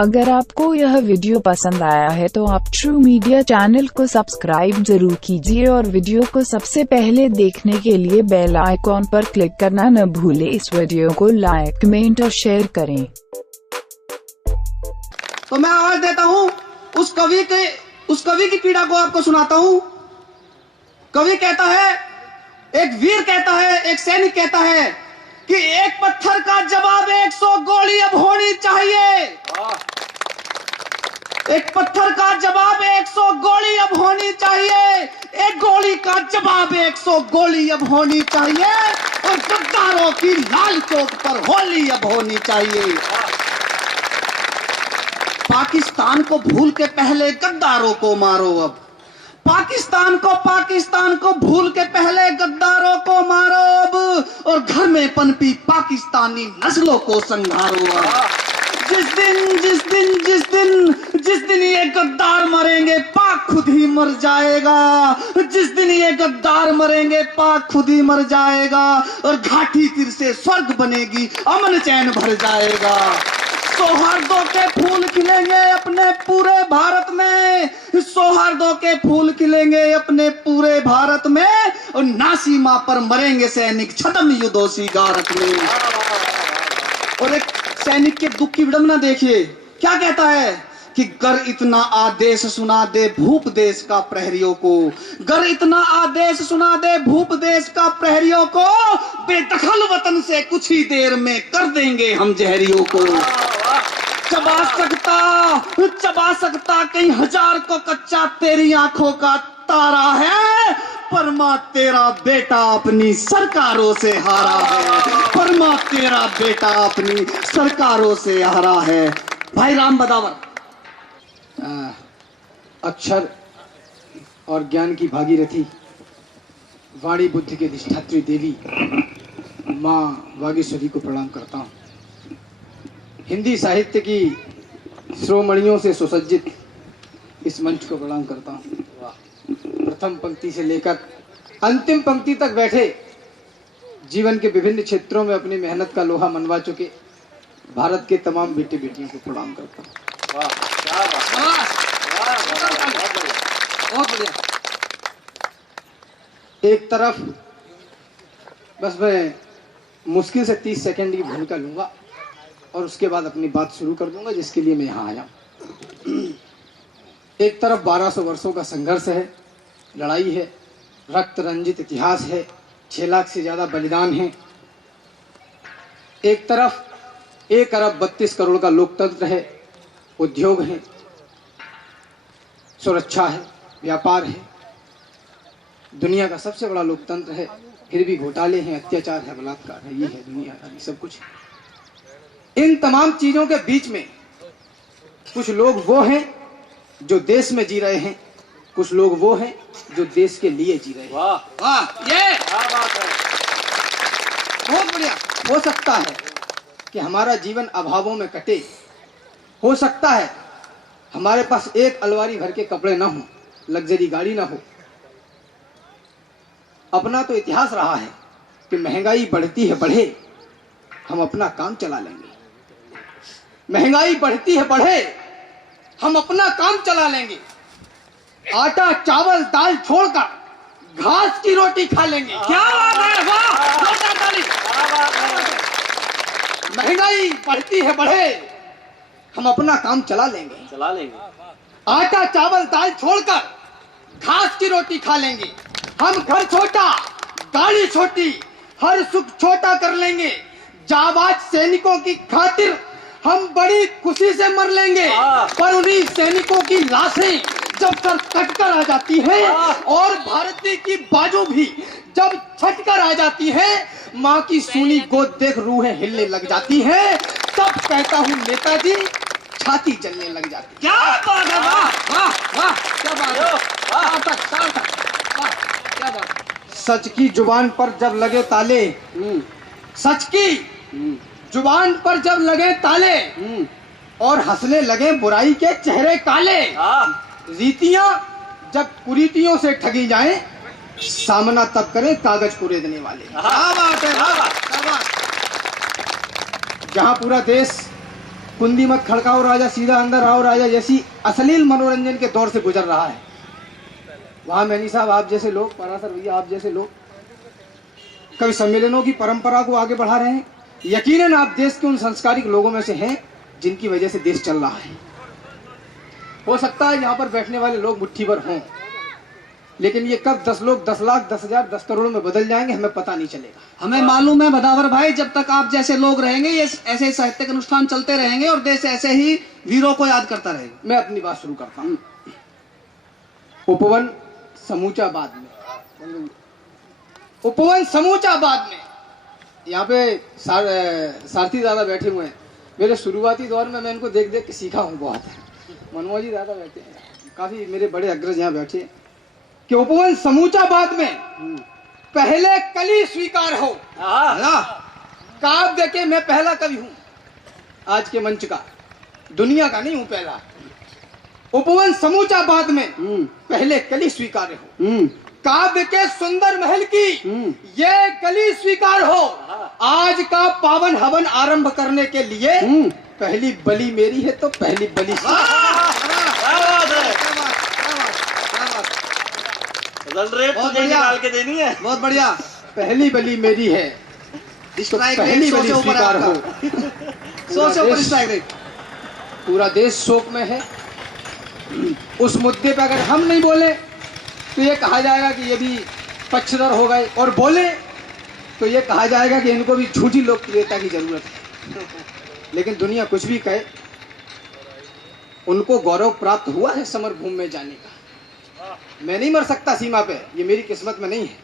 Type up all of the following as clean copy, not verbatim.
अगर आपको यह वीडियो पसंद आया है तो आप ट्रू मीडिया चैनल को सब्सक्राइब जरूर कीजिए और वीडियो को सबसे पहले देखने के लिए बेल आइकॉन पर क्लिक करना न भूलें। इस वीडियो को लाइक, कमेंट और शेयर करें। तो मैं आवाज देता हूँ उस कवि की पीड़ा को आपको सुनाता हूँ। कवि कहता है, एक वीर कहता है, एक सैनिक कहता है कि एक पत्थर का जवाब 100 गोली अब होनी चाहिए। एक पत्थर का जवाब 100 गोली अब होनी चाहिए। एक गोली का जवाब 100 गोली अब होनी चाहिए। और गद्दारों की लाल चौक पर होली अब होनी चाहिए। पाकिस्तान को भूल के पहले गद्दारों को मारो अब। पाकिस्तान को भूल के पहले गद्दारों को मारो अब। और घर में पनपी पाकिस्तानी नस्लों को संघारो अब। जिस दिन ये गद्दार मरेंगे पाक खुद ही मर जाएगा। जिस दिन ये गद्दार मरेंगे पाक खुद ही मर जाएगा। और घाटी फिर से स्वर्ग बनेगी, अमन चैन भर जाएगा। सौहार्दों के फूल खिलेंगे अपने पूरे भारत में। सौहार्दों के फूल खिलेंगे अपने पूरे भारत में। और नासीमा पर मरेंगे सैनिक छद्म युद्धों गारत में। और एक सैनिक के दुख की विडंबना देखिए, क्या कहता है कि गर इतना आदेश सुना दे भूप देश का प्रहरियों को। गर इतना आदेश सुना दे भूप देश का प्रहरियों को। बेदखल वतन से कुछ ही देर में कर देंगे हम जहरियों को। चबा सकता कई हजार को कच्चा तेरी आंखों का तारा है। परमा तेरा बेटा अपनी सरकारों से हारा है। परमा तेरा बेटा अपनी सरकारों से हारा है। भाई राम बदावर, अक्षर और ज्ञान की भागीरथी वाणी बुद्धि के अधिष्ठात्री देवी माँ वागीश्वरी को प्रणाम करता हूँ। हिंदी साहित्य की श्रोमणियों से सुसज्जित इस मंच को प्रणाम करता हूँ। प्रथम पंक्ति से लेकर अंतिम पंक्ति तक बैठे जीवन के विभिन्न क्षेत्रों में अपनी मेहनत का लोहा मनवा चुके भारत के तमाम बेटे बेटियों को प्रणाम करता हूँ। बहुत बढ़िया। एक तरफ बस मैं मुश्किल से 30 सेकंड की भूमिका लूंगा और उसके बाद अपनी बात शुरू कर दूंगा, जिसके लिए मैं यहाँ आया। एक तरफ 1200 वर्षों का संघर्ष है, लड़ाई है, रक्त रंजित इतिहास है, 6 लाख से ज्यादा बलिदान है। एक तरफ 1 अरब 32 करोड़ का लोकतंत्र है, उद्योग है, सुरक्षा है, व्यापार है। दुनिया का सबसे बड़ा लोकतंत्र है, फिर भी घोटाले हैं, अत्याचार है, बलात्कार है, ये है दुनिया, ये सब कुछ है। इन तमाम चीजों के बीच में कुछ लोग वो हैं जो देश में जी रहे हैं, कुछ लोग वो हैं जो देश के लिए जी रहे हैं। वाह वाह, ये क्या बात है, बहुत बढ़िया। हो सकता है कि हमारा जीवन अभावों में कटे, हो सकता है हमारे पास एक अलमारी भर के कपड़े ना हो, लग्जरी गाड़ी ना हो। अपना तो इतिहास रहा है कि महंगाई बढ़ती है बढ़े, हम अपना काम चला लेंगे। महंगाई बढ़ती है बढ़े, हम अपना काम चला लेंगे। आटा चावल दाल छोड़कर घास की रोटी खा लेंगे। क्या बात है, वाह, जोरदार ताली। महंगाई बढ़ती है बढ़े, हम अपना काम चला लेंगे। आटा चावल दाल छोड़कर घास की रोटी खा लेंगे। हम घर छोटा गाड़ी छोटी, हर सुख छोटा कर लेंगे। जाबाज सैनिकों की खातिर हम बड़ी खुशी से मर लेंगे। पर उन्हीं सैनिकों की लाशें जब सर कटकर आ जाती है और भारतीय की बाजू भी जब छटकर आ जाती है, माँ की सूनी गोद देख रूहें हिलने लग जाती हैं। तब कहता हूँ नेताजी, छाती जलने लग जाती। क्या बात है, वाह वाह वाह, क्या बात है, वाह क्या बात। सच की जुबान पर जब लगे ताले, सच की जुबान पर जब लगे ताले और हंसने लगे बुराई के चेहरे काले। रीतियां जब कुरीतियों से ठगी जाएं, सामना तब करें कागज कुरेदने वाले। क्या बात है, वाह क्या बात। जहां पूरा देश कुंदी मत खड़काओ राजा, सीधा अंदर आओ राजा जैसी अश्लील मनोरंजन के दौर से गुजर रहा है। वहां मैनी साहब आप जैसे लोग, पराशर भैया आप जैसे लोग कवि सम्मेलनों की परंपरा को आगे बढ़ा रहे हैं। यकीनन आप देश के उन संस्कारिक लोगों में से हैं जिनकी वजह से देश चल रहा है। हो सकता है यहाँ पर बैठने वाले लोग मुट्ठी भर हों, लेकिन ये कब 10 लोग 10 लाख 10 हजार 10 करोड़ में बदल जाएंगे हमें पता नहीं चलेगा। हमें मालूम है भदावर भाई, जब तक आप जैसे लोग रहेंगे ये ऐसे साहित्यिक अनुष्ठान चलते रहेंगे और देश ऐसे ही वीरों को याद करता रहेगा। मैं अपनी बात शुरू करता हूँ। उपवन समूचाबाद में, उपवन समूचाबाद में यहाँ पे सारथी दादा बैठे हुए हैं। मेरे शुरुआती दौर में मैं इनको देख देख के सीखा हूँ बहुत। मनमोजी दादा बैठे हैं, काफी मेरे बड़े अग्रज यहाँ बैठे हैं कि उपवन समूचाबाद में पहले कली स्वीकार हो। काव्य के मैं पहला कवि हूँ आज के मंच का, दुनिया का नहीं हूँ पहला। उपवन समूचाबाद में पहले कली स्वीकार हो, काव्य के सुंदर महल की ये कली स्वीकार हो। आज का पावन हवन आरंभ करने के लिए पहली बलि मेरी है तो पहली बलि निकाल के देनी है। बहुत बढ़िया। पहली बलि मेरी है तो पहली बलि स्वीकार हो। 100 से ऊपर स्ट्राइक रेट। पूरा देश शोक में है। उस मुद्दे पर अगर हम नहीं बोले तो ये कहा जाएगा कि ये भी पक्षधर हो गए, और बोले तो ये कहा जाएगा कि इनको भी झूठी लोकप्रियता की जरूरत है। लेकिन दुनिया कुछ भी कहे, उनको गौरव प्राप्त हुआ है समर भूमि में जाने का। मैं नहीं मर सकता सीमा पे, ये मेरी किस्मत में नहीं है।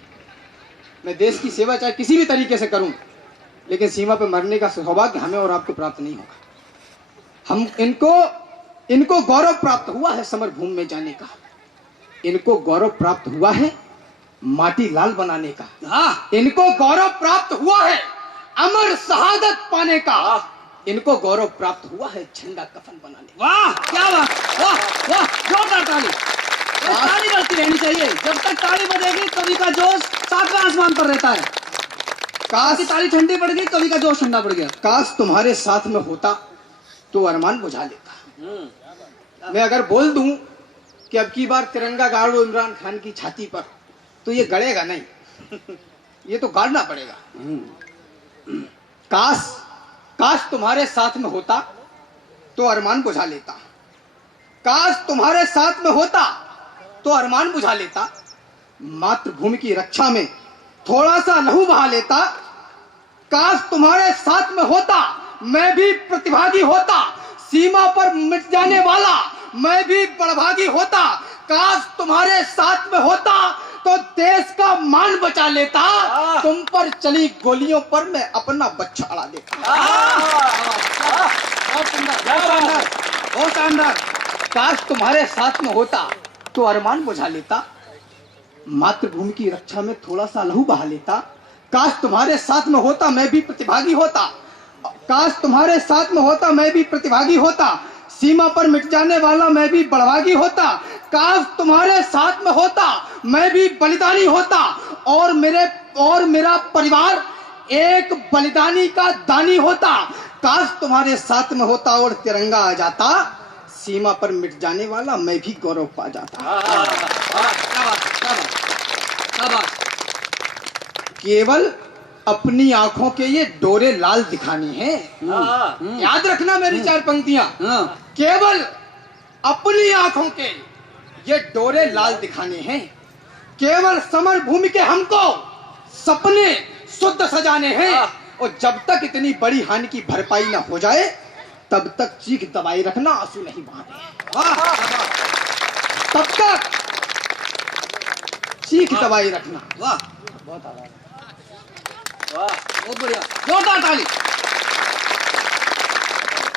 मैं देश की सेवा चाहे किसी भी तरीके से करूं, लेकिन सीमा पे मरने का सौभाग्य हमें और आपको प्राप्त नहीं होगा। हम इनको गौरव प्राप्त हुआ है समर भूमि में जाने का। इनको गौरव प्राप्त हुआ है माटी लाल बनाने का। इनको गौरव प्राप्त हुआ है अमर शहादत पाने का। इनको गौरव प्राप्त हुआ है झंडा कफन बनाने का। वाह क्या बात, वाह वाह, जोरदार ताली। ताली बजती रहनी चाहिए। जब तक ताली बजेगी कवि का जोश सातवें आसमान पर रहता है। काश ताली ठंडी पड़ गई, कवि का जोश ठंडा पड़ गया। काश तुम्हारे साथ में होता तो अरमान बुझा लेता। मैं अगर बोल दूं कि अब की बार तिरंगा गाड़ो इमरान खान की छाती पर, तो ये गड़ेगा नहीं, ये तो गाड़ना पड़ेगा। काश तुम्हारे साथ में होता तो अरमान बुझा लेता। काश तुम्हारे साथ में होता तो अरमान बुझा लेता। मातृभूमि की रक्षा में थोड़ा सा लहू बहा लेता। काश तुम्हारे साथ में होता मैं भी प्रतिभागी होता। सीमा पर मिट जाने वाला मैं भी बड़भागी होता। काश तुम्हारे साथ में होता तो देश का मान बचा लेता। तुम पर चली गोलियों पर मैं अपना बच्चा अड़ा देता। बहुत शानदार। काश तुम्हारे साथ में होता तो अरमान बुझा लेता। मातृभूमि की रक्षा में थोड़ा सा लहू बहा लेता। काश तुम्हारे साथ में होता मैं भी प्रतिभागी होता। काश तुम्हारे साथ में होता मैं भी प्रतिभागी होता। सीमा पर मिट जाने वाला मैं भी बड़भागी होता। काश तुम्हारे साथ में होता मैं भी बलिदानी होता। और मेरा परिवार एक बलिदानी का दानी होता। काश तुम्हारे साथ में होता और तिरंगा आ जाता। सीमा पर मिट जाने वाला मैं भी गौरव पा जाता। केवल अपनी आंखों के ये डोरे लाल दिखाने हैं। याद रखना मेरी चार पंक्तियां। केवल अपनी आंखों के ये डोरे लाल दिखाने हैं। केवल समर भूमि के हमको सपने शुद्ध सजाने हैं। और जब तक इतनी बड़ी हानि की भरपाई न हो जाए तब तक चीख दबाई रखना, आंसू नहीं बहाने। तब तक चीख दबाई रखना। वाह बहुत आभार। वाह बहुत बढ़िया, जोरदार ताली।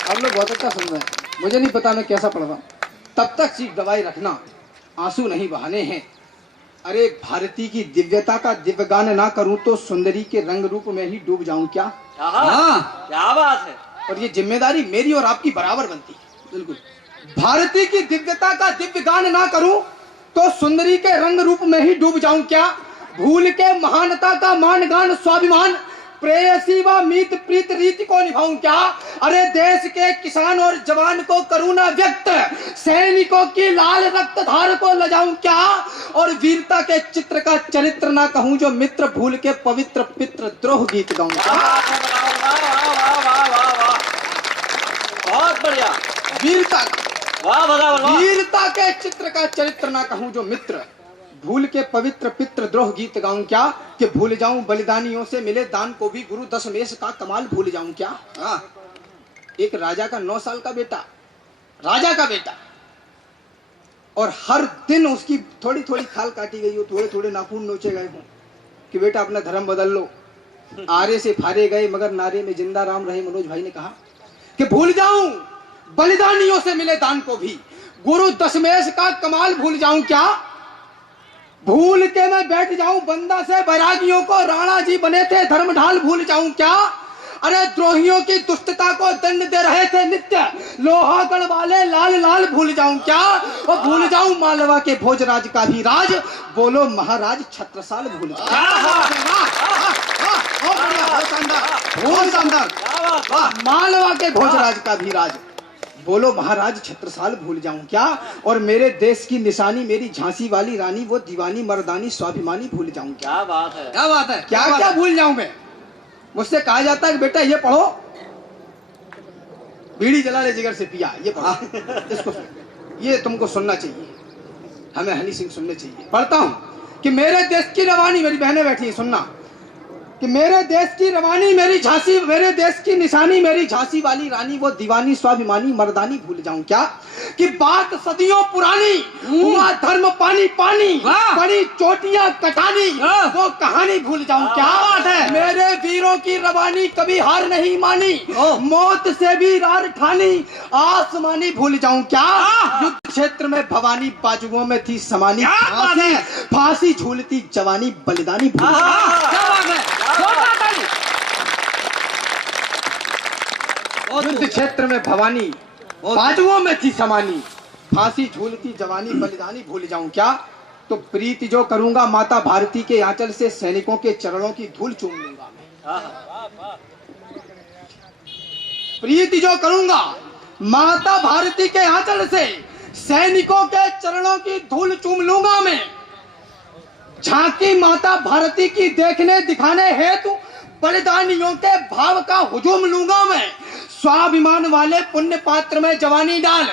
आप लोग बहुत अच्छा सुन रहे हैं, मुझे नहीं पता मैं कैसा पढ़ रहा। तब तक चीख दबाई रखना, आंसू नहीं बहाने हैं। अरे भारती की दिव्यता का दिव्यगान ना करूं तो सुंदरी के रंग रूप में ही डूब जाऊं क्या? क्या बात है। और ये जिम्मेदारी मेरी और आपकी बराबर बनती है। बिल्कुल। भारती की दिव्यता का दिव्यगान ना करूं तो सुंदरी के रंग रूप में ही डूब जाऊं क्या? भूल के महानता का मान गान स्वाभिमान प्रेयसी व मीत प्रीत रीति को निभाऊं क्या? अरे देश के किसान और जवान को करुणा व्यक्त, सैनिकों की लाल रक्त धार को लजाऊं क्या? और वीरता के चित्र का चरित्र ना कहूं जो मित्र भूल के पवित्र पितृ द्रोह गीत गाऊं क्या? बहुत बढ़िया। वीरता, वाह वाह। वीरता के चित्र का चरित्र ना कहूं जो मित्र भूल के पवित्र पितृ द्रोह गीत गाऊं क्या? कि भूल जाऊं बलिदानियों से मिले दान को भी गुरु दशमेश का कमाल भूल जाऊं क्या? एक राजा का 9 साल का बेटा, राजा का बेटा, और हर दिन उसकी थोड़ी थोड़ी खाल काटी गई हो, थोड़े थोड़े नाखून नोचे गए हो कि बेटा अपना धर्म बदल लो। आरे से फारे गए मगर नारे में जिंदा राम रहे। मनोज भाई ने कहा कि भूल जाऊं बलिदानियों से मिले दान को भी गुरु दशमेश का कमाल भूल जाऊं क्या? भूल के मैं बैठ जाऊं बंदा से बैरागियों को राणा जी बने थे धर्म ढाल भूल जाऊं क्या? अरे द्रोहियों की दुष्टता को दंड दे रहे थे नित्य लोहागढ़ वाले लाल लाल भूल जाऊं क्या? और भूल जाऊं मालवा के भोजराज का भी राज, बोलो महाराज छत्रसाल भूल जाऊं। मालवा के भोजराज का भी राज, बोलो महाराज छत्रसाल भूल जाऊं क्या? और मेरे देश की निशानी मेरी झांसी वाली रानी वो दीवानी मर्दानी स्वाभिमानी भूल जाऊं क्या? क्या बात है, क्या बात है, क्या क्या भूल जाऊं मैं? मुझसे कहा जाता है कि बेटा ये पढ़ो, बीड़ी जला ले जिगर से पिया, ये पढ़ो, इसको ये तुमको सुनना चाहिए, हमें हनी सिंह सुनने चाहिए। पढ़ता हूं कि मेरे देश की रवानी, मेरी बहनें बैठी है सुनना, कि मेरे देश की रवानी मेरी झांसी, मेरे देश की निशानी मेरी झांसी वाली रानी वो दीवानी स्वाभिमानी मर्दानी भूल जाऊं क्या? कि बात सदियों पुरानी हुआ धर्म पानी पानी बड़ी चोटियां कटानी वो कहानी भूल जाऊं क्या? बात है, मेरे वीरों की रवानी कभी हार नहीं मानी, मौत से भी रार ठानी आसमानी भूल जाऊं क्या? युद्ध क्षेत्र में भवानी बाजुओं में थी समानी, फांसी झूलती जवानी बलिदानी भूल युद्ध क्षेत्र में भवानी बाजुओं में थी समानी, फांसी झूलती जवानी बलिदानी भूल जाऊं क्या? तो प्रीति जो करूंगा माता भारती के आंचल से सैनिकों के चरणों की धूल चूम लूंगा मैं। प्रीति जो करूंगा माता भारती के आंचल से सैनिकों के चरणों की धूल चूम लूंगा मैं। झांकी माता भारती की देखने दिखाने हेतु बलिदानियों के भाव का हुजूम लूंगा मैं। स्वाभिमान वाले पुण्य पात्र में जवानी डाल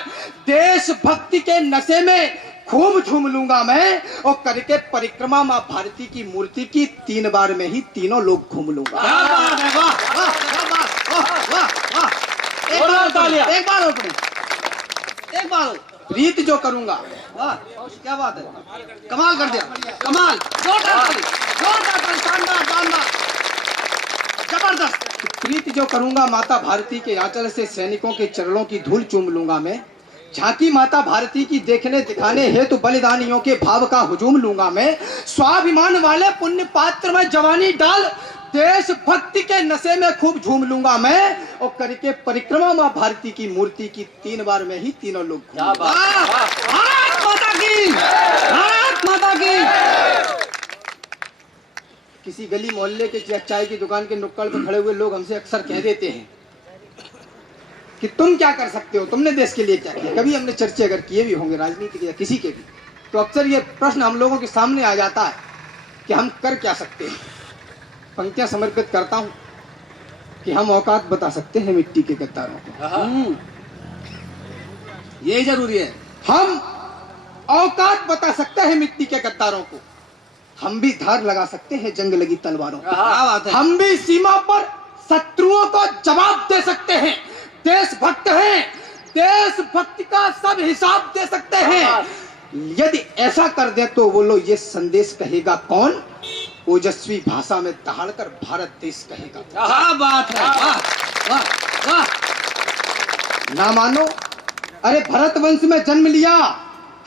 देशभक्ति के नशे में खूब झूम लूंगा मैं। और करके परिक्रमा मां भारती की मूर्ति की 3 बार में ही तीनों लोग घूम लूंगा। एक बार प्रीत जो करूंगा, वाह क्या बात है, कमाल कर दिया, कमाल, जबरदस्त। प्रीति जो करूंगा माता भारती के आंचल से सैनिकों के चरणों की धूल चूम लूंगा मैं। झांकी माता भारती की देखने दिखाने हेतु बलिदानियों के भाव का हुजूम लूंगा मैं। स्वाभिमान वाले पुण्य पात्र में जवानी डाल देशभक्ति के नशे में खूब झूम लूंगा मैं। और करके परिक्रमा मां भारती की मूर्ति की 3 बार में ही तीनों लोग। भारत माता की, भारत माता की। किसी गली मोहल्ले के चाय की दुकान के नुक्कड़ पर खड़े हुए लोग हमसे अक्सर कह देते हैं कि तुम क्या कर सकते हो, तुमने देश के लिए क्या किया। कभी हमने चर्चा अगर किए भी होंगे राजनीति या किसी के भी, तो अक्सर ये प्रश्न हम लोगों के सामने आ जाता है कि हम कर क्या सकते हैं। पंक्तियां समर्पित करता हूं कि हम औकात बता सकते हैं मिट्टी के गद्दारों को। ये जरूरी है, हम औकात बता सकते हैं मिट्टी के गद्दारों को। हम भी धार लगा सकते हैं जंग लगी तलवारों को। हम भी सीमा पर शत्रुओं को जवाब दे सकते हैं। देशभक्त हैं, देशभक्ति का सब हिसाब दे सकते हैं। यदि ऐसा कर दे तो बोलो ये संदेश कहेगा कौन? ओजस्वी भाषा में दहाड़कर भारत देश कहेगा। क्या बात है, वाह वाह वाह। ना मानो, अरे भरत वंश में जन्म लिया,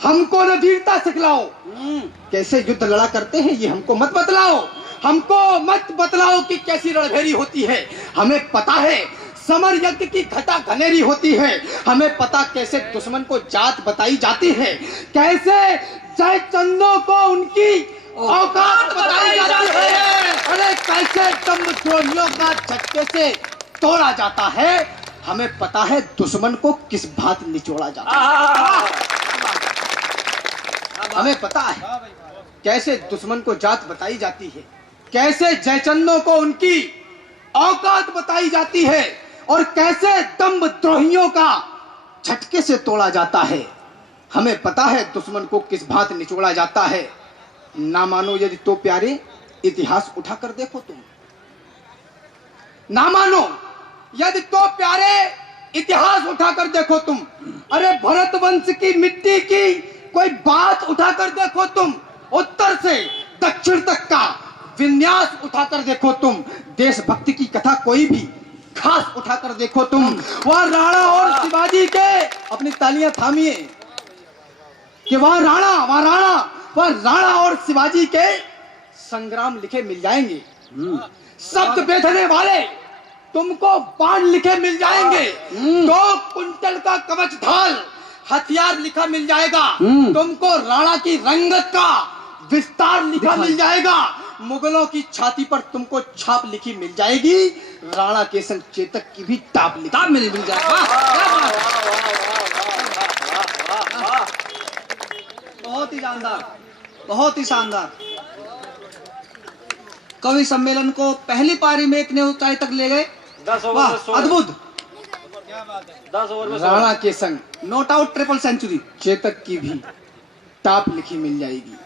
हमको न वीरता सिखलाओ। कैसे युद्ध लड़ा करते हैं ये हमको मत बतलाओ। हमको मत बतलाओ कि कैसी रणभेरी होती है। हमें पता है समर यज्ञ की घटा घनेरी होती है। हमें पता कैसे दुश्मन को जात बताई जाती है, कैसे जय चंदों को उनकी औकात बताई जाती है। अरे कैसे दम्भद्रोहियों का झटके से तोड़ा जाता है, हमें पता है दुश्मन को किस बात निचोड़ा जाता है। हमें पता है कैसे दुश्मन को जात बताई जाती है, कैसे जयचंदों को उनकी औकात बताई जाती है, और कैसे दम्भद्रोहियों का झटके से तोड़ा जाता है। हमें पता है दुश्मन को किस बात निचोड़ा जाता है। ना मानो यदि तो प्यारे, इतिहास उठाकर देखो तुम। ना मानो यदि तो प्यारे, इतिहास उठाकर देखो तुम। अरे भरत वंश की मिट्टी की कोई बात उठाकर देखो तुम। उत्तर से दक्षिण तक का विन्यास उठाकर देखो तुम। देशभक्ति की कथा कोई भी खास उठाकर देखो तुम। वहां राणा और शिवाजी के, अपनी तालियां थामिए, कि वहां राणा और शिवाजी के संग्राम लिखे मिल जाएंगे। शब्द बेधने वाले तुमको बाण लिखे मिल जाएंगे। 2 कुंटल का कवच ढाल हथियार लिखा मिल जाएगा। तुमको राणा की रंगत का विस्तार लिखा मिल जाएगा। मुगलों की छाती पर तुमको छाप लिखी मिल जाएगी। राणा के संग चेतक की भी टाप लिखा मिल जाएगा। बहुत ही शानदार, बहुत ही शानदार। कवि सम्मेलन को पहली पारी में एक ने ऊंचाई तक ले गए। 10 ओवर में 16। अद्भुत। 10 ओवर में राणा के संग not out triple century, Chetak की भी टाप लिखी मिल जाएगी।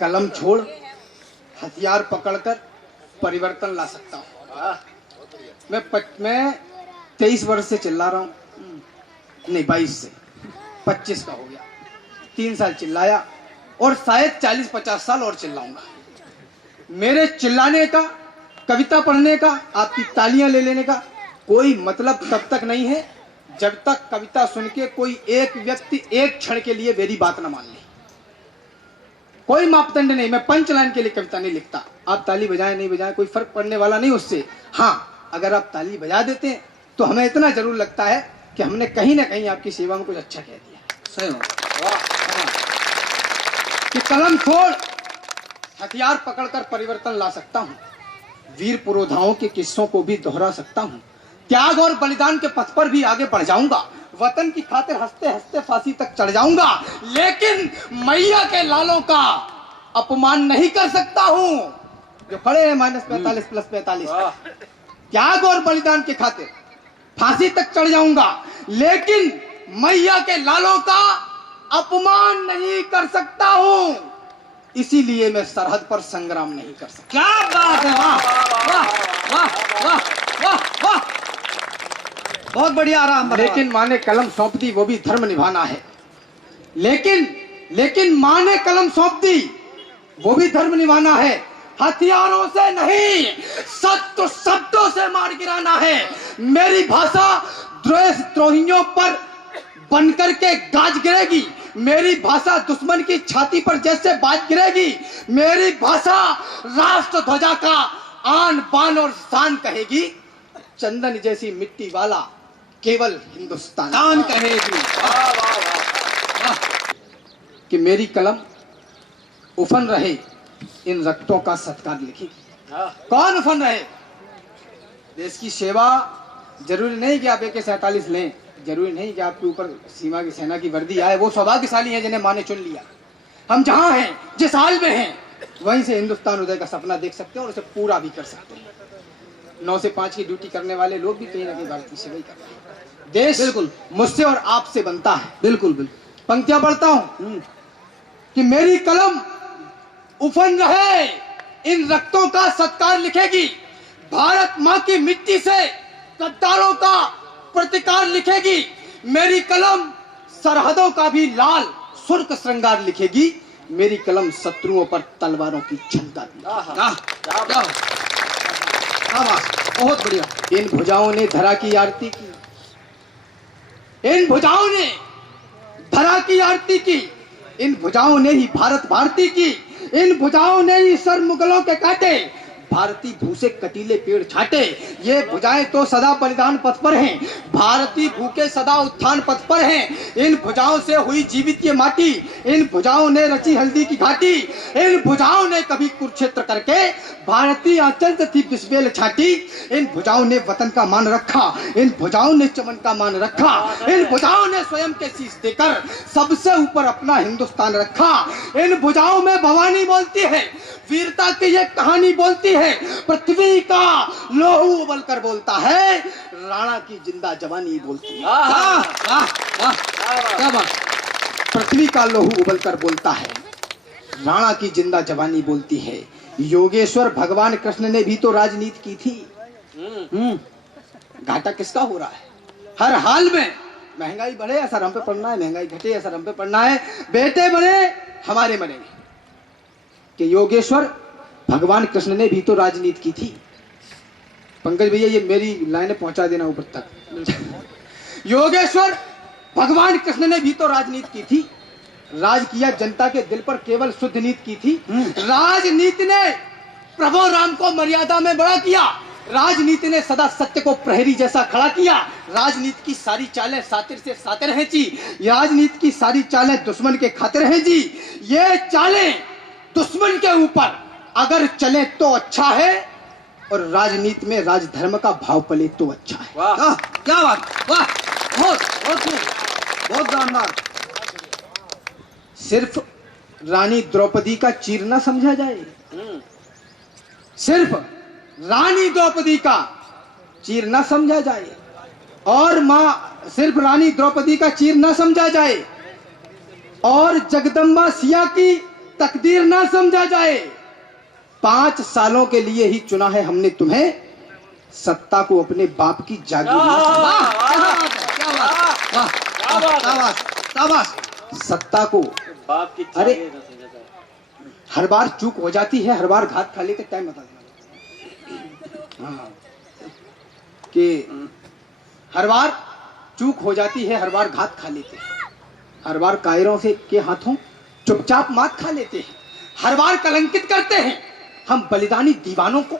कलम छोड़ हथियार पकड़कर परिवर्तन ला सकता हूँ। मैं 23 वर्ष से चिल्ला रहा हूँ, नहीं 22 से 25 का हो गया। 3 साल चिल्लाया और शायद 40-50 साल और चिल्लाऊंगा। मेरे चिल्लाने का, कविता पढ़ने का, आपकी तालियां ले लेने का कोई मतलब तब तक नहीं है जब तक कविता सुन के कोई एक व्यक्ति एक क्षण के लिए मेरी बात न मान ले। कोई मापदंड नहीं। मैं पंच लाइन के लिए कविता नहीं लिखता। आप ताली बजाएं नहीं बजाएं कोई फर्क पड़ने वाला नहीं उससे। हाँ, अगर आप ताली बजा देते हैं तो हमें इतना जरूर लगता है कि हमने कहीं ना कहीं आपकी सेवा में कुछ अच्छा कह दिया। सही हो कि कलम छोड़ हथियार पकड़कर परिवर्तन ला सकता हूँ। वीर पुरोधाओं के किस्सों को भी दोहरा सकता हूँ। त्याग और बलिदान के पथ पर भी आगे बढ़ जाऊंगा। वतन की खातिर हंसते हंसते फांसी तक चढ़ जाऊंगा, लेकिन मैया के लालों का अपमान नहीं कर सकता हूँ। जो खड़े हैं -45 + 45, त्याग और बलिदान के खातिर फांसी तक चढ़ जाऊंगा, लेकिन मैया के लालों का अपमान नहीं कर सकता हूँ। इसीलिए मैं सरहद पर संग्राम नहीं कर सकता। क्या बात है, वाह वाह वाह वाह वाह वाह, बहुत बढ़िया आराम। लेकिन माँ ने कलम सौंप दी, वो भी धर्म निभाना है। लेकिन माँ ने कलम सौंप दी, वो भी धर्म निभाना है। हथियारों से नहीं, सत्य शब्दों से मार गिराना है। मेरी भाषा द्रोहियों पर बनकर के गाज गिरेगी। मेरी भाषा दुश्मन की छाती पर जैसे बाज गिरेगी। मेरी भाषा राष्ट्र ध्वजा का आन बान और शान कहेगी। चंदन जैसी मिट्टी वाला केवल हिंदुस्तान कहेगी। कि मेरी कलम उफन रहे, इन रक्तों का सत्कार लिखेगी। कौन उफन रहे? देश की सेवा जरूरी नहीं कि आप AK-47 लें, जरूरी नहीं कि आपके ऊपर सीमा की सेना की वर्दी आए। वो सौभाग्यशाली हैं जिन्हें माँ ने चुन लिया। हम जहां हैं, जिस हाल में हैं, वहीं से हिंदुस्तान उदय का सपना देख सकते हैं और उसे पूरा भी कर सकते हैं। 9 से 5 की ड्यूटी करने वाले लोग भी कहीं ना कहीं भारत की सेवा ही कर रहे हैं। देश बिल्कुल मुझसे और आपसे बनता है। बिल्कुल बिल्कुल। पंक्तियां पढ़ता हूं कि मेरी कलम उफन रहे, इन रक्तों का सत्कार लिखेगी। भारत माँ की मिट्टी से गद्दारों का प्रतिकार लिखेगी। मेरी कलम सरहदों का भी लाल सुर्ख श्रृंगार लिखेगी। मेरी कलम शत्रुओं पर तलवारों की झंकार। बहुत बढ़िया। इन भुजाओं ने धरा की आरती की, इन भुजाओं ने धरा की आरती की, इन भुजाओं ने ही भारत भारती की, इन भुजाओं ने ही सर मुगलों के काटे, भारतीय भूसे कटीले पेड़ छाटे, ये भुजाएं तो सदा बलिदान पथ पर हैं, भारतीय भूखे सदा उत्थान पथ पर हैं। इन भुजाओं से हुई जीवित ये माटी, इन भुजाओं ने रची हल्दी की घाटी, इन भुजाओं ने कभी कुरुक्षेत्र करके भारतीय आंचल से थी बिस्बेल छाटी। इन भुजाओं ने वतन का मान रखा, इन भुजाओं ने चमन का मान रखा, इन भुजाओं ने स्वयं के शीश देकर सबसे ऊपर अपना हिंदुस्तान रखा। इन भुजाओं में भवानी बोलती है, वीरता की ये कहानी बोलती है, पृथ्वी का लोहू उबल कर बोलता है, राणा की जिंदा जवानी बोलती है। वाह वाह वाह क्या बात, पृथ्वी का लोहू उबल कर बोलता है, राणा की जिंदा जवानी बोलती है। योगेश्वर भगवान कृष्ण ने भी तो राजनीति की थी। घाटा किसका हो रहा है? हर हाल में महंगाई बढ़े असर हम पे पड़ना है, महंगाई घटे असर हम पे पड़ना है, बेटे बने हमारे बनेंगे। कि योगेश्वर भगवान कृष्ण ने भी तो राजनीति की थी। पंकज भैया ये मेरी लाइनें पहुंचा देना ऊपर तक। योगेश्वर भगवान कृष्ण ने भी तो राजनीति की थी, राज किया जनता के दिल पर, केवल शुद्ध नीति की थी। राजनीति ने प्रभु राम को मर्यादा में बड़ा किया, राजनीति ने सदा सत्य को प्रहरी जैसा खड़ा किया। राजनीति की सारी चालें सातिर से सातिर हैं जी, राजनीति की सारी चालें दुश्मन के खातिर हैं जी। ये चालें दुश्मन के ऊपर अगर चले तो अच्छा है, और राजनीति में राजधर्म का भाव पले तो अच्छा है। वाह क्या बात, वाह, बहुत बहुत शानदार। सिर्फ रानी द्रौपदी का चीर ना समझा जाए, सिर्फ रानी द्रौपदी का चीर ना समझा जाए, और मां सिर्फ रानी द्रौपदी का चीर ना समझा जाए, और जगदम्बा सिया की तकदीर ना समझा जाए। 5 सालों के लिए ही चुना है हमने तुम्हें, सत्ता को अपने बाप की जागीर ना समझा। सत्ता को बाप की अरे जागीर न समझा जाए। हर बार चूक हो जाती है, हर बार घात खा लेते, टाइम बता देना। हाँ कि हर बार चूक हो जाती है, हर बार घात खा लेते हैं, हर बार कायरों से के हाथों चुपचाप मात खा लेते हैं, हर बार कलंकित करते हैं हम बलिदानी दीवानों को,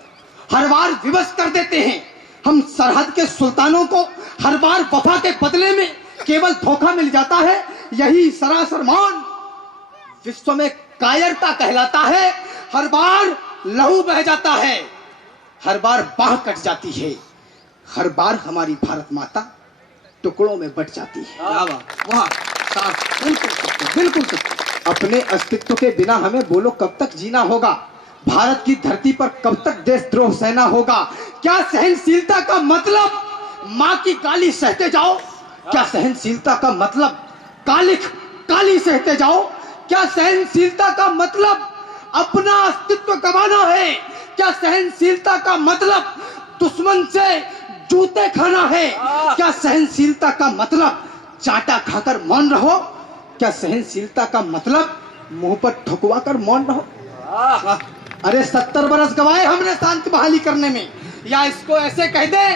हर बार विवश कर देते हैं हम सरहद के सुल्तानों को, हर बार वफा के बदले में केवल धोखा मिल जाता है, यही सरासर मान विश्व में कायरता कहलाता है। हर बार लहू बह जाता है, हर बार बाह कट जाती है, हर बार हमारी भारत माता टुकड़ों में बट जाती है। वाह, बिल्कुल बिल्कुल। अपने अस्तित्व के बिना हमें बोलो कब तक जीना होगा, भारत की धरती पर कब तक देशद्रोह सहना होगा। क्या सहनशीलता का मतलब माँ की गाली सहते जाओ? क्या सहनशीलता का मतलब काली सहते जाओ? क्या सहनशीलता का मतलब अपना अस्तित्व गंवाना है? क्या सहनशीलता का मतलब दुश्मन से जूते खाना है? क्या सहनशीलता का मतलब चाटा खाकर मौन रहो? क्या सहनशीलता का मतलब मुंह पर ठुकवा कर मौन रहो? अरे 70 बरस गवाए हमने शांति बहाली करने में, या इसको ऐसे कह दे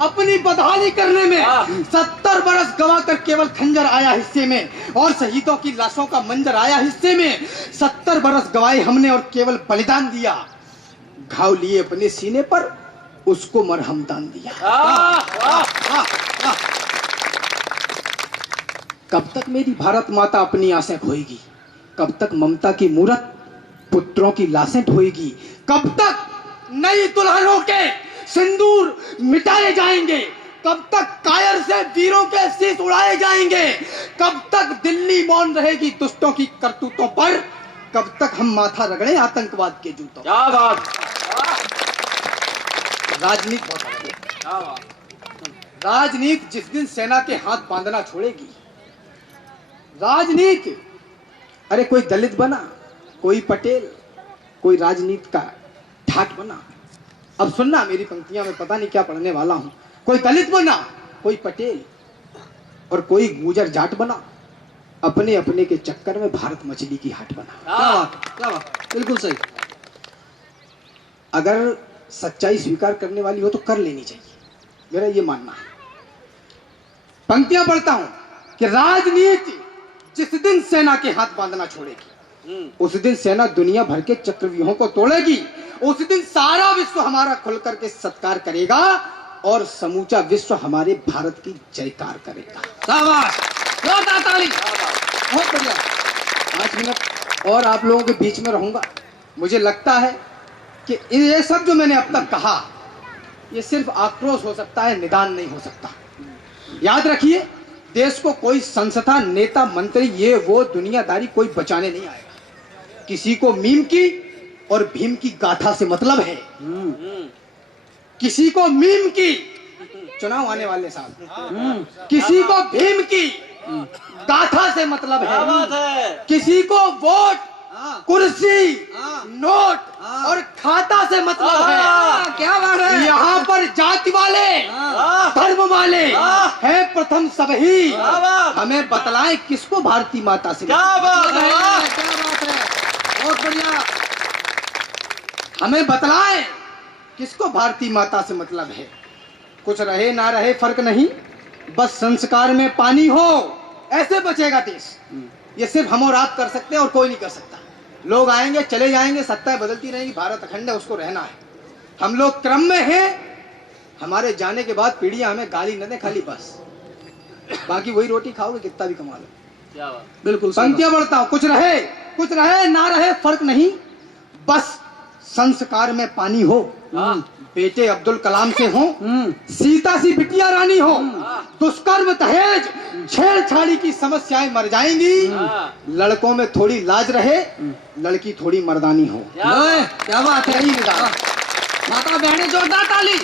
अपनी बदहाली करने में। 70 बरस गवा कर केवल खंजर आया हिस्से में, और शहीदों की लाशों का मंजर आया हिस्से में। 70 बरस गवाए हमने और केवल बलिदान दिया, घाव लिए अपने सीने पर, उसको मरहम दान दिया। कब तक मेरी भारत माता अपनी आसें खोएगी? कब तक ममता की मूरत पुत्रों की लाशें ढोएगी? कब तक नई दुल्हनों के सिंदूर मिटाए जाएंगे? कब तक कायर से वीरों के शीश उड़ाए जाएंगे? कब तक दिल्ली मौन रहेगी दुष्टों की करतूतों पर? कब तक हम माथा रगड़े आतंकवाद के जूतों? क्या बात, राजनीति राजनीति जिस दिन सेना के हाथ बांधना छोड़ेगी, राजनीति, अरे कोई दलित बना, कोई पटेल, कोई राजनीति का ठाट बना। अब सुनना मेरी पंक्तियां, में पता नहीं क्या पढ़ने वाला हूं। कोई दलित बना, कोई पटेल, और कोई गुजर जाट बना, अपने अपने के चक्कर में भारत मछली की हाट बना। क्या बात, बिल्कुल सही। अगर सच्चाई स्वीकार करने वाली हो तो कर लेनी चाहिए, मेरा ये मानना है। पंक्तियां पढ़ता हूं कि राजनीति जिस दिन सेना के हाथ बांधना छोड़ेगी, उस दिन सेना दुनिया भर के चक्रव्यूहों को तोड़ेगी, उस दिन सारा विश्व हमारा खुल करके सत्कार करेगा और समूचा विश्व हमारे भारत की जयकार करेगा। शाबाश, जोरदार ताली। बहुत बढ़िया। 5 मिनट और आप लोगों के बीच में रहूंगा। मुझे लगता है कि ये सब जो मैंने अब तक कहा ये सिर्फ आक्रोश हो सकता है, निदान नहीं हो सकता। याद रखिए, देश को कोई संस्था, नेता, मंत्री, ये वो दुनियादारी कोई बचाने नहीं आएगा। किसी को मीम की और भीम की गाथा से मतलब है। किसी को मीम की, चुनाव आने वाले साल, किसी को भीम की गाथा से मतलब है। किसी को वोट, कुर्सी, नोट और खाता से मतलब है। क्या बात है। यहाँ पर जाति वाले, धर्म वाले है प्रथम सब ही। हमें बतलाएं किसको भारती माता से। क्या बात है, क्या बात है, बहुत बढ़िया। हमें बतलाएं किसको भारती माता से मतलब है। कुछ रहे ना रहे फर्क नहीं, बस संस्कार में पानी हो, ऐसे बचेगा देश। ये सिर्फ हम और आप कर सकते हैं और कोई नहीं कर सकता। लोग आएंगे चले जाएंगे, सत्ताएं बदलती रहेंगी, भारत अखंड है, उसको रहना है। हम लोग क्रम में हैं, हमारे जाने के बाद पीढ़ियां हमें गाली न दें खाली, बस। बाकी वही रोटी खाओगे कितना भी कमा लो। बिल्कुल पंक्तियां बढ़ता हूं। कुछ रहे ना रहे फर्क नहीं, बस संस्कार में पानी हो। बेटे अब्दुल कलाम से हो, सीता सी बिटिया रानी हो, दुष्कर्म, दहेज, छेड़छाड़ी की समस्याएं मर जाएंगी। लड़कों में थोड़ी लाज रहे, लड़की थोड़ी मर्दानी हो। क्या बात है। माता बहने जोरदार ताली।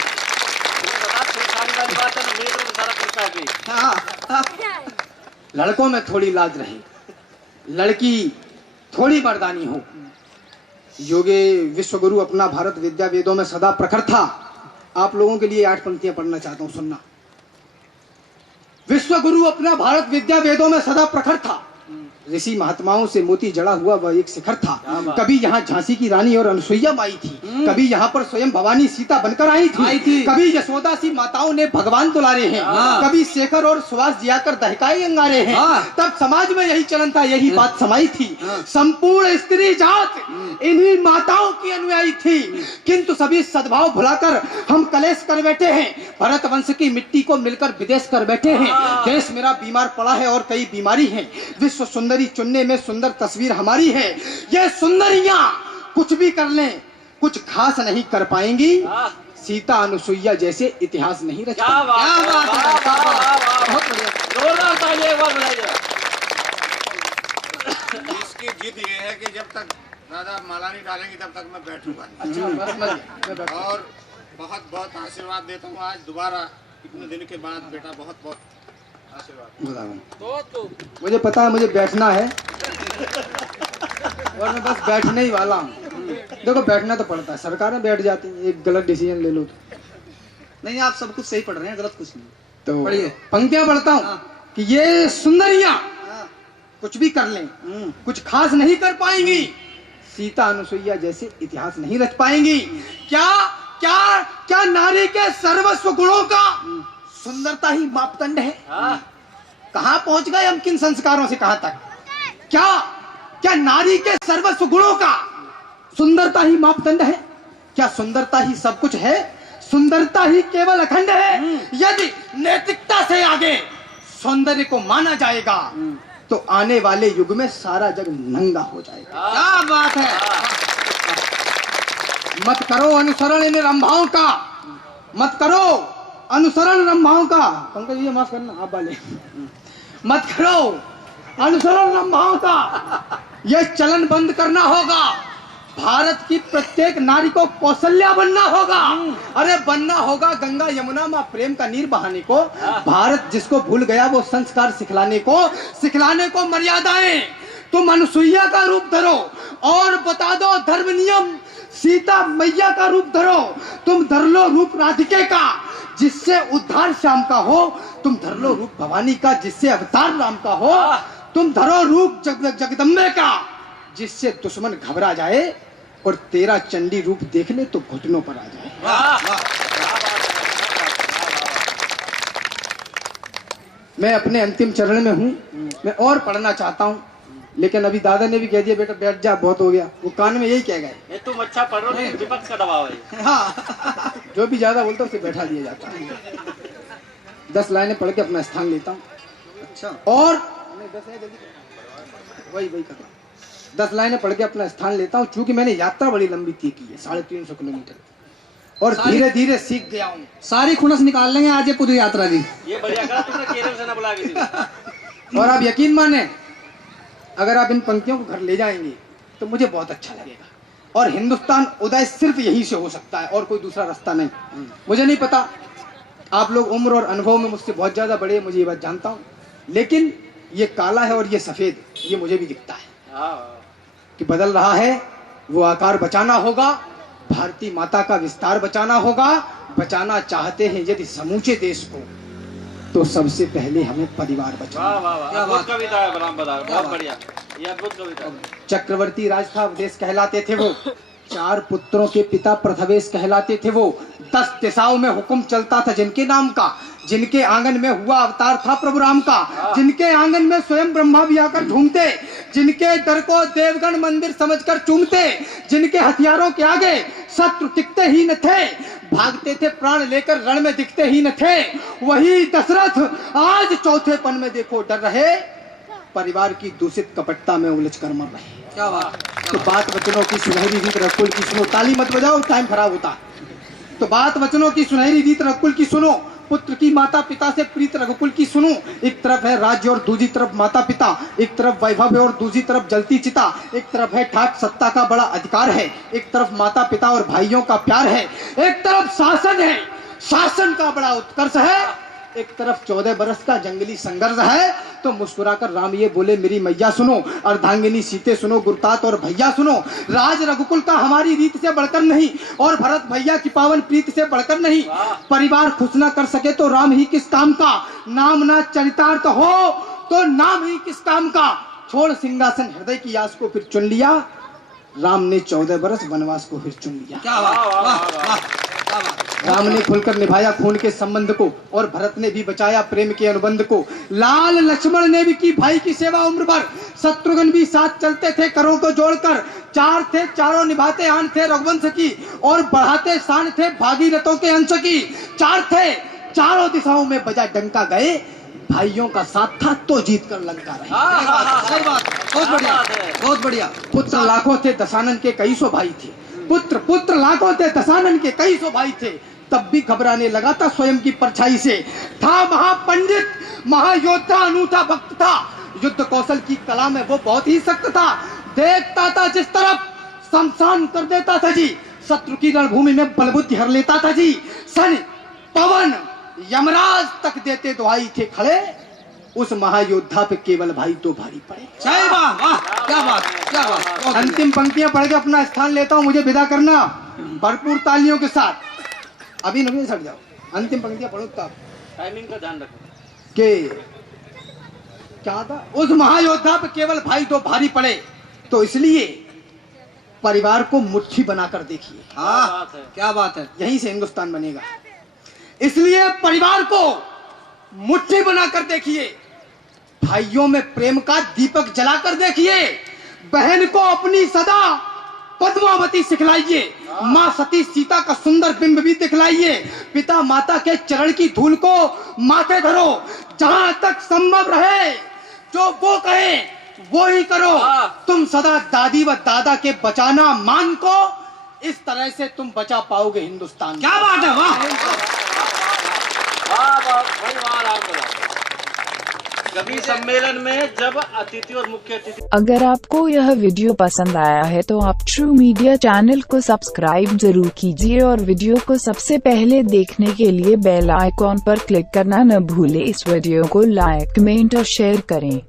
लड़कों में थोड़ी लाज रहे, लड़की थोड़ी मर्दानी हो। योगे विश्वगुरु अपना भारत विद्या वेदों में सदा प्रखर था। आप लोगों के लिए 8 पंक्तियां पढ़ना चाहता हूं, सुनना। विश्वगुरु अपना भारत विद्या वेदों में सदा प्रखर था। ऋषि महात्माओं से मोती जड़ा हुआ वह एक शिखर था। कभी यहाँ झांसी की रानी और अनुसुईया माई थी, कभी यहाँ पर स्वयं भवानी सीता बनकर आई थी, कभी यशोदा सी माताओं ने भगवान दुलारे हैं, कभी शेखर और सुभाष जियाकर दहकाए अंगारे हैं। तब समाज में यही चलन था, यही बात समाई थी। संपूर्ण स्त्री जात इन्हीं माताओं की अनुयायी थी, किंतु सभी सद्भाव भुलाकर हम कलेश कर बैठे हैं। भरत वंश की मिट्टी को मिलकर विदेश कर बैठे हैं। देश मेरा बीमार पड़ा है और कई बीमारी है। विश्व सुंदरी चुनने में सुंदर तस्वीर हमारी है। ये सुंदरियां कुछ भी कर लें, कुछ खास नहीं कर पाएंगी। सीता अनुसुईया जैसे इतिहास नहीं रच पाएंगी। क्या बात है, बहुत बढ़िया, जोरदार ताली एक बार बजाइए। इसकी जिद ये है कि जब तक दादा माला नहीं डालेंगे तब तक मैं बैठूंगा। अच्छा, और बहुत बहुत आशीर्वाद देता हूँ। आज दोबारा इतने दिन के बाद बेटा बहुत बहुत आशीर्वाद। मुझे पता है मुझे बैठना है और मैं बस बैठने ही वाला हूँ। देखो बैठना तो पड़ता है, सरकारें बैठ जाती हैं, एक गलत डिसीजन ले लो तो। नहीं, आप सब कुछ सही पढ़ रहे हैं, गलत कुछ नहीं। तो पढ़िए, पंक्तियां पढ़ता हूँ कि ये सुंदरियां कुछ भी कर लें, कुछ खास नहीं कर पाएंगी। सीता अनुसुईया जैसे इतिहास नहीं रच पाएंगी। क्या क्या क्या नारी के सर्वस्व गुणों का सुंदरता ही मापदंड है? कहां पहुंच गए हम किन संस्कारों से कहां तक? क्या क्या नारी के सर्वस्व गुणों का सुंदरता ही मापदंड है? क्या सुंदरता ही सब कुछ है? सुंदरता ही केवल अखंड है? यदि नैतिकता से आगे सौंदर्य को माना जाएगा तो आने वाले युग में सारा जग नंगा हो जाएगा। क्या बात है। मत करो अनुसरण इन रंभाओं का, मत करो अनुसरण रंभाओं का। पंकज जी माफ करना, आप वाले मत करो अनुसरण रंभाओं का। यह चलन बंद करना होगा। भारत की प्रत्येक नारी को कौशल्या बनना होगा। अरे बनना होगा गंगा यमुना माँ प्रेम का नीर बहाने को। भारत जिसको भूल गया वो संस्कार सिखलाने को मर्यादाएं। तुम अनुसुईया का रूप धरो और बता दो धर्म नियम। सीता मैया का रूप धरो, तुम धर लो रूप राधिके का जिससे उद्धार श्याम का हो। तुम धर लो रूप भवानी का जिससे अवतार राम का हो। तुम धरो रूप जगदम्बे का जिससे दुश्मन घबरा जाए और तेरा चंडी रूप देख ले तो घुटनों पर आ जाए। मैं अपने अंतिम चरण में हूं, मैं और पढ़ना चाहता हूं। लेकिन अभी दादा ने भी कह दिया बेटा बैठ जा, बहुत हो गया। वो कान में यही कह गए। ये तुम अच्छा पढ़ रहे हो, विपक्ष का दबाव है। हाँ, जो भी ज्यादा बोलता है उसे बैठा दिया जाता है। 10 लाइनें पढ़ के अपना स्थान लेता हूँ। अच्छा, और वही करता हूँ। 10 लाइनें पढ़ के अपना स्थान लेता हूँ। चूंकि मैंने यात्रा बड़ी लंबी तय की है, 350 किलोमीटर, और धीरे धीरे सीख गया हूँ। सारी खुनस निकाल लेंगे आज ये पूरी यात्रा की। ये बढ़िया करा तुमने, केरल से ना बुला के। और आप यकीन माने, अगर आप इन पंक्तियों को घर ले जाएंगे तो मुझे बहुत अच्छा लगेगा। और हिंदुस्तान उदय सिर्फ यही से हो सकता है, और कोई दूसरा रास्ता नहीं। मुझे नहीं पता, आप लोग उम्र और अनुभव में मुझसे बहुत ज्यादा बड़े, मुझे ये बात जानता हूँ, लेकिन ये काला है और ये सफेद, ये मुझे भी दिखता है कि बदल रहा है। वो आकार बचाना होगा, भारतीय माता का विस्तार बचाना होगा। बचाना चाहते हैं यदि समूचे देश को, तो सबसे पहले हमें परिवार बचाना। अद्भुत कविता है बलराम बदार, बहुत बढ़िया, ये अद्भुत कविता। चक्रवर्ती राज था, देश कहलाते थे वो। 4 पुत्रों के पिता प्रथवेश कहलाते थे वो। 10 दिशाओं में हुक्म चलता था जिनके नाम का। जिनके आंगन में हुआ अवतार था प्रभु राम का। जिनके आंगन में स्वयं ब्रह्मा भी आकर झूमते। जिनके दर को देवगण मंदिर समझकर चूमते। जिनके हथियारों के आगे शत्रु टिकते ही न थे, भागते थे प्राण लेकर, रण में दिखते ही न थे। वही दशरथ आज चौथेपन में देखो डर रहे, परिवार की दूषित कपटता में उलझ कर मर रहे। क्या बात। तो बात वचनों की सुनहरी रीत रघुकुल की सुनो। ताली मत बजाओ, टाइम खराब होता। तो बात वचनों की सुनहरी रीत रघुकुल की सुनो। पुत्र की माता पिता से प्रीत रघुकुल की सुनो। एक तरफ है राज्य और दूसरी तरफ माता पिता। एक तरफ वैभव है और दूसरी तरफ जलती चिता। एक तरफ है ठाट सत्ता का बड़ा अधिकार है। एक तरफ माता पिता और भाइयों का प्यार है। एक तरफ शासन है, शासन का बड़ा उत्कर्ष है। एक तरफ 14 बरस का जंगली संघर्ष है। तो मुस्कुराकर राम ये बोले, मेरी मैया सुनो, अर्धांगिनी सीते सुनो, गुरतात और भैया सुनो। राज रघुकुल का हमारी रीत से बढ़कर नहीं, और भरत भैया की पावन प्रीत से बढ़कर नहीं। परिवार खुश ना कर सके तो राम ही किस काम का। नाम ना चरितार्थ हो तो नाम ही किस काम का। छोड़ सिंहासन हृदय की आस को फिर चुन लिया। राम ने 14 बरस वनवास को फिर चुन लिया। क्या बात। राम ने खुलकर निभाया खून के संबंध को, और भरत ने भी बचाया प्रेम के अनुबंध को। लाल लक्ष्मण ने भी की भाई की सेवा उम्र भर। शत्रुघ्न भी साथ चलते थे करों को जोड़कर। 4 थे, चारों निभाते आन थे रघुवंश की, और बढ़ाते शान थे भागीरथों के अंश की। 4 थे, चारों दिशाओं में बजा डंका गए। भाइयों का साथ था तो जीत कर लंका रहे। बहुत बढ़िया, बहुत बढ़िया। पुत्र लाखों थे, दशानन के कई सौ भाई थे। पुत्र लाखों थे, दशानन के कई सौ भाई थे। तब भी घबराने लगा था स्वयं की परछाई से। था महापंडित, महायोद्धा, अनूठा भक्त था। युद्ध कौशल की कला में वो बहुत ही सख्त था। देखता था जिस तरफ शमशान कर देता था जी। शत्रु की रणभूमि में बलबुद्धि हर लेता था जी। सन पवन यमराज तक देते दुहाई थे खड़े। उस महायोद्धा पे केवल भाई तो भारी पड़े। जय वाह, वाह, क्या बात, क्या बात। अंतिम पंक्तियां पढ़ के अपना स्थान लेता हूं, मुझे विदा करना भरपूर तालियों के साथ। अभी नहीं सट जाओ, अंतिम पंक्तियां पढ़ो तब। टाइमिंग का ध्यान रखो। के क्या था? उस महायोद्धा पे केवल भाई तो भारी पड़े। तो इसलिए परिवार को मुट्ठी बनाकर देखिए। हाँ, क्या बात है। यहीं से हिंदुस्तान बनेगा। इसलिए परिवार को मुट्ठी बनाकर देखिए। भाइयों में प्रेम का दीपक जलाकर देखिए। बहन को अपनी सदा पद्मावती सिखलाइए। माँ सती सीता का सुंदर बिंब भी दिखलाइए। पिता माता के चरण की धूल को माथे धरो। जहां तक संभव रहे जो वो कहे वो ही करो। तुम सदा दादी व दादा के बचाना मान को। इस तरह से तुम बचा पाओगे हिंदुस्तान। क्या बात है, वाह। कवि सम्मेलन में जब अतिथि और मुख्य अतिथि। अगर आपको यह वीडियो पसंद आया है तो आप ट्रू मीडिया चैनल को सब्सक्राइब जरूर कीजिए, और वीडियो को सबसे पहले देखने के लिए बेल आइकॉन पर क्लिक करना न भूले। इस वीडियो को लाइक, कमेंट और शेयर करें।